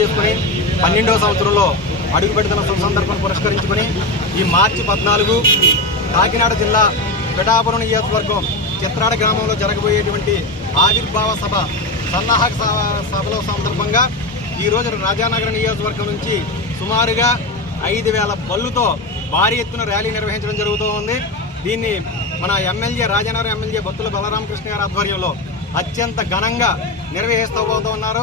చేసుకుని పన్నెండవ సంవత్సరంలో అడుగు పెడుతున్న సందర్భం పురస్కరించుకొని ఈ మార్చి పద్నాలుగు కాకినాడ జిల్లా పిఠాపురం నియోజకవర్గం చిత్రాడ గ్రామంలో జరగబోయేటువంటి ఆవిర్భావ సభ సన్నాహక సభ- సభలో సందర్భంగా ఈరోజు రాజానగర నియోజకవర్గం నుంచి సుమారుగా ఐదు వేల బళ్ళుతో భారీ ఎత్తున ర్యాలీ నిర్వహించడం జరుగుతూ ఉంది. దీన్ని మన ఎమ్మెల్యే రాజానగరం ఎమ్మెల్యే బొత్తుల బలరామకృష్ణ గారి ఆధ్వర్యంలో అత్యంత ఘనంగా నిర్వహిస్తూ పోతూ ఉన్నారు.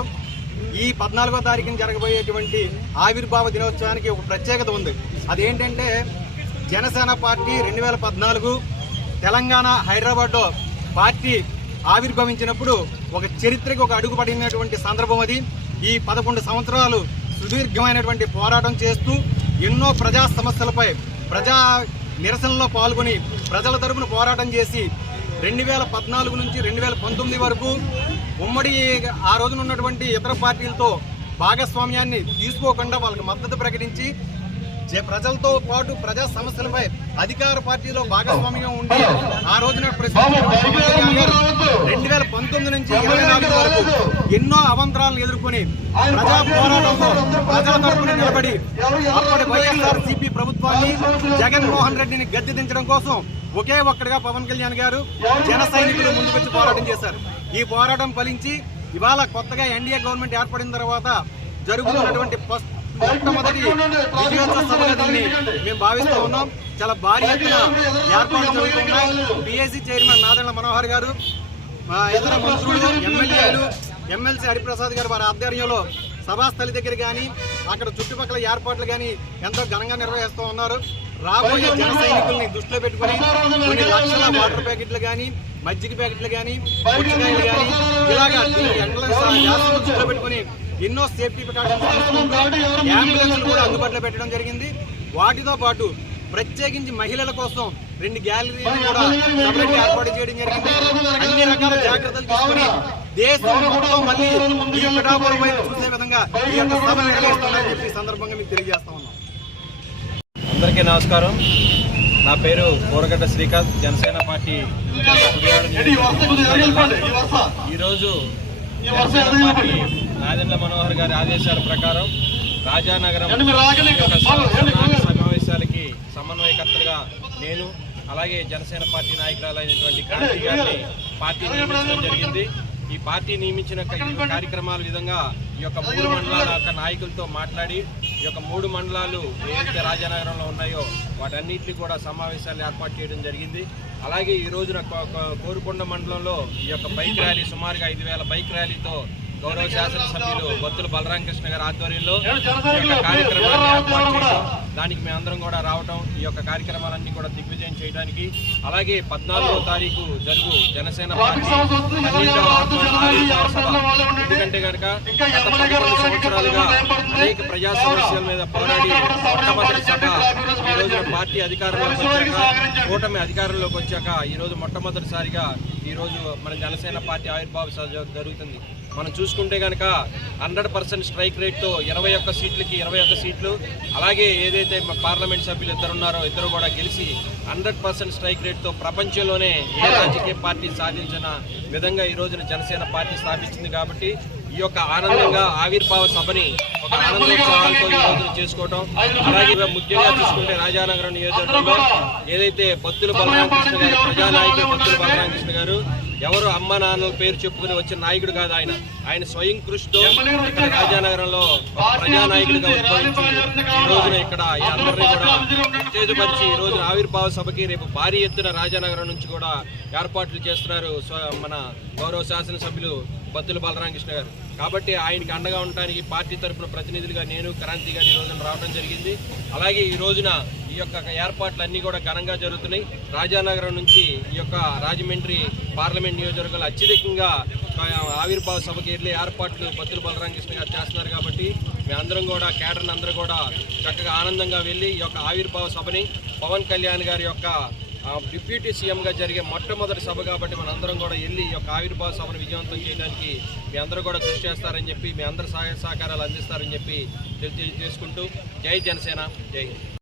ఈ పద్నాలుగో తారీఖున జరగబోయేటువంటి ఆవిర్భావ దినోత్సవానికి ఒక ప్రత్యేకత ఉంది. అదేంటంటే జనసేన పార్టీ రెండు వేల పద్నాలుగు తెలంగాణ హైదరాబాద్లో పార్టీ ఆవిర్భవించినప్పుడు ఒక చరిత్రకు ఒక అడుగు పడినటువంటి సందర్భం అది. ఈ పదకొండు సంవత్సరాలు సుదీర్ఘమైనటువంటి పోరాటం చేస్తూ ఎన్నో ప్రజా సమస్యలపై ప్రజా నిరసనలో పాల్గొని ప్రజల తరపున పోరాటం చేసి రెండు వేల పద్నాలుగు నుంచి రెండు వేల పంతొమ్మిది వరకు ఉమ్మడి ఆ రోజున ఉన్నటువంటి ఇతర పార్టీలతో భాగస్వామ్యాన్ని తీసుకోకుండా వాళ్ళకి మద్దతు ప్రకటించి ప్రజలతో పాటు ప్రజా సమస్యలపై అధికార పార్టీలో భాగస్వామ్యం ఉండి ఆ రోజున రెండు వేల పంతొమ్మిది నుంచి ఇరవై నాలుగు వరకు ఎన్నో అవంతరాలను ఎదుర్కొని ప్రజా పోరాటంతో ప్రజల తరపున నిలబడి అప్పటి వైఎస్ఆర్ సిపి ప్రభుత్వాన్ని జగన్మోహన్ రెడ్డిని గద్దె దించడం కోసం ఒకే ఒక్కడిగా పవన్ కళ్యాణ్ గారు జన సైనికులు ముందుకొచ్చి పోరాటం చేశారు. ఈ పోరాటం ఫలించి ఇవాళ కొత్తగా ఎన్డీఏ గవర్నమెంట్ ఏర్పడిన తర్వాత జరుగుతున్నటువంటి మొట్టమొదటి దీన్ని మేము భావిస్తూ ఉన్నాం. చాలా భారీ ఎత్తున ఏర్పాట్లు జరుగుతున్నాయి బీఏసీ చైర్మన్ నాదెళ్ళ మనోహర్ గారు మా ఇతర మంత్రులు ఎమ్మెల్యేలు ఎమ్మెల్సీ హరిప్రసాద్ గారు వారి ఆధ్వర్యంలో సభాస్థలి దగ్గర కానీ అక్కడ చుట్టుపక్కల ఏర్పాట్లు కానీ ఎంతో ఘనంగా నిర్వహిస్తూ ఉన్నారు. రాబోయే జన సైనికుల్ని దృష్టిలో పెట్టుకుని కొన్ని లక్షల వాటర్ ప్యాకెట్లు కానీ మజ్జిగ ప్యాకెట్లు కానీ పుచ్చకాయలు కానీ ఇలాగా ఎండల దృష్టిలో పెట్టుకుని ఎన్నో సేఫ్టీ ప్రికాషన్స్ కూడా అందుబాటులో పెట్టడం జరిగింది. వాటితో పాటు ప్రత్యేకించి మహిళల కోసం రెండు గ్యాలరీలు కూడా సపరేట్ ఏర్పాటు చేయడం జరిగింది. అన్ని రకాల జాగ్రత్తలు తీసుకుని దేశం మొత్తం మళ్ళీ ఈ పిఠాపురం వైపు చూసే విధంగా ఈ యొక్క సభ నిర్వహిస్తున్నారని చెప్పి ఈ సందర్భంగా మీకు తెలియజేస్తా ఉన్నాం. అందరికీ నమస్కారం. నా పేరు కూరగడ్డ శ్రీకాంత్ జనసేన పార్టీ. ఈరోజు జనసేన పార్టీ నాదెండ్ల మనోహర్ గారి ఆదేశాల ప్రకారం రాజానగరం సమావేశాలకి సమన్వయకర్తలుగా నేను అలాగే జనసేన పార్టీ నాయకురాలైనటువంటి క్రాంతి గారిని పార్టీ నియమించడం జరిగింది. ఈ పార్టీ నియమించిన కార్యక్రమాల విధంగా ఈ యొక్క మూడు మండలాల యొక్క నాయకులతో మాట్లాడి ఈ యొక్క మూడు మండలాలు ఏదైతే రాజానగరంలో ఉన్నాయో వాటన్నిటిని కూడా సమావేశాలు ఏర్పాటు చేయడం జరిగింది. అలాగే ఈ రోజున కోరుకొండ మండలంలో ఈ యొక్క బైక్ ర్యాలీ సుమారుగా ఐదు వేల బైక్ ర్యాలీతో గౌరవ శాసనసభ్యులు బొత్తుల బలరామకృష్ణ గారి ఆధ్వర్యంలో కార్యక్రమాన్ని ఏర్పాటు చేయడం దానికి మేమందరం కూడా రావటం ఈ యొక్క కార్యక్రమాలన్నీ కూడా దిగ్విజయం చేయడానికి అలాగే పద్నాలుగో తారీఖు జరుగు జనసేన ఎందుకంటే కనుక సంవత్సరాలుగా అనేక ప్రజా సమస్యల మీద పోరాడి ఈ రోజున పార్టీ అధికారంలోకి వచ్చాక కూటమి అధికారంలోకి వచ్చాక ఈ రోజు మొట్టమొదటిసారిగా ఈ రోజు మన జనసేన పార్టీ ఆవిర్భావ జరుగుతుంది. మనం చూసుకుంటే కనుక హండ్రెడ్ పర్సెంట్ స్ట్రైక్ రేట్తో ఇరవై ఒక్క సీట్లకి ఇరవై ఒక్క సీట్లు. అలాగే ఏదైతే పార్లమెంట్ సభ్యులు ఇద్దరు ఉన్నారో ఇద్దరు కూడా గెలిచి హండ్రెడ్ పర్సెంట్ స్ట్రైక్ రేట్తో ప్రపంచంలోనే ఏ రాజకీయ పార్టీ సాధించిన విధంగా ఈ రోజున జనసేన పార్టీ స్థాపించింది కాబట్టి ఈ యొక్క ఆనందంగా ఆవిర్భావ సభని ఒక ఆనందోత్సవాలతో ఈ రోజున చేసుకోవటం. అలాగే ముఖ్యంగా చూసుకుంటే రాజానగరం నియోజకవర్గంలో ఏదైతే బొత్తుల బలరామకృష్ణ గారు ప్రజానాయకుడు బొత్తుల బలరామకృష్ణ గారు ఎవరు అమ్మ నాన్నల పేరు చెప్పుకుని వచ్చిన నాయకుడు కాదు ఆయన. ఆయన స్వయం కృషితో ఇక్కడ రాజానగరంలో ఒక ప్రజానాయకుడిగా ఉద్భవించి ఈ రోజున ఇక్కడ ఈ అందరినీ కూడా ఉత్తేజపరిచి ఈ రోజున ఆవిర్భావ సభకి రేపు భారీ ఎత్తున రాజానగరం నుంచి కూడా ఏర్పాట్లు చేస్తున్నారు స్వ- మన గౌరవ శాసనసభ్యులు బత్తుల బలరామకృష్ణ గారు. కాబట్టి ఆయనకి అండగా ఉండడానికి పార్టీ తరపున ప్రతినిధులుగా నేను క్రాంతి గారు ఈ రోజున రావడం జరిగింది. అలాగే ఈ రోజున ఈ యొక్క ఏర్పాట్లు అన్నీ కూడా ఘనంగా జరుగుతున్నాయి. రాజానగరం నుంచి ఈ యొక్క రాజమండ్రి పార్లమెంట్ నియోజకవర్గాలు అత్యధికంగా ఆవిర్భావ సభకి వెళ్ళే ఏర్పాట్లు బత్తుల బలరామకృష్ణ గారు చేస్తున్నారు కాబట్టి మేమందరం కూడా కేటర్ని అందరూ కూడా చక్కగా ఆనందంగా వెళ్ళి ఈ యొక్క ఆవిర్భావ సభని పవన్ కళ్యాణ్ గారి యొక్క డిప్యూటీ సీఎంగా జరిగే మొట్టమొదటి సభ కాబట్టి మనందరం కూడా వెళ్ళి ఈ యొక్క ఆవిర్భావ సభను విజయవంతం చేయడానికి మీ అందరూ కూడా కృషి చేస్తారని చెప్పి మీ అందరి సహాయ సహకారాలు అందిస్తారని చెప్పి తెలియజేసుకుంటూ జై జనసేన జై హింద్.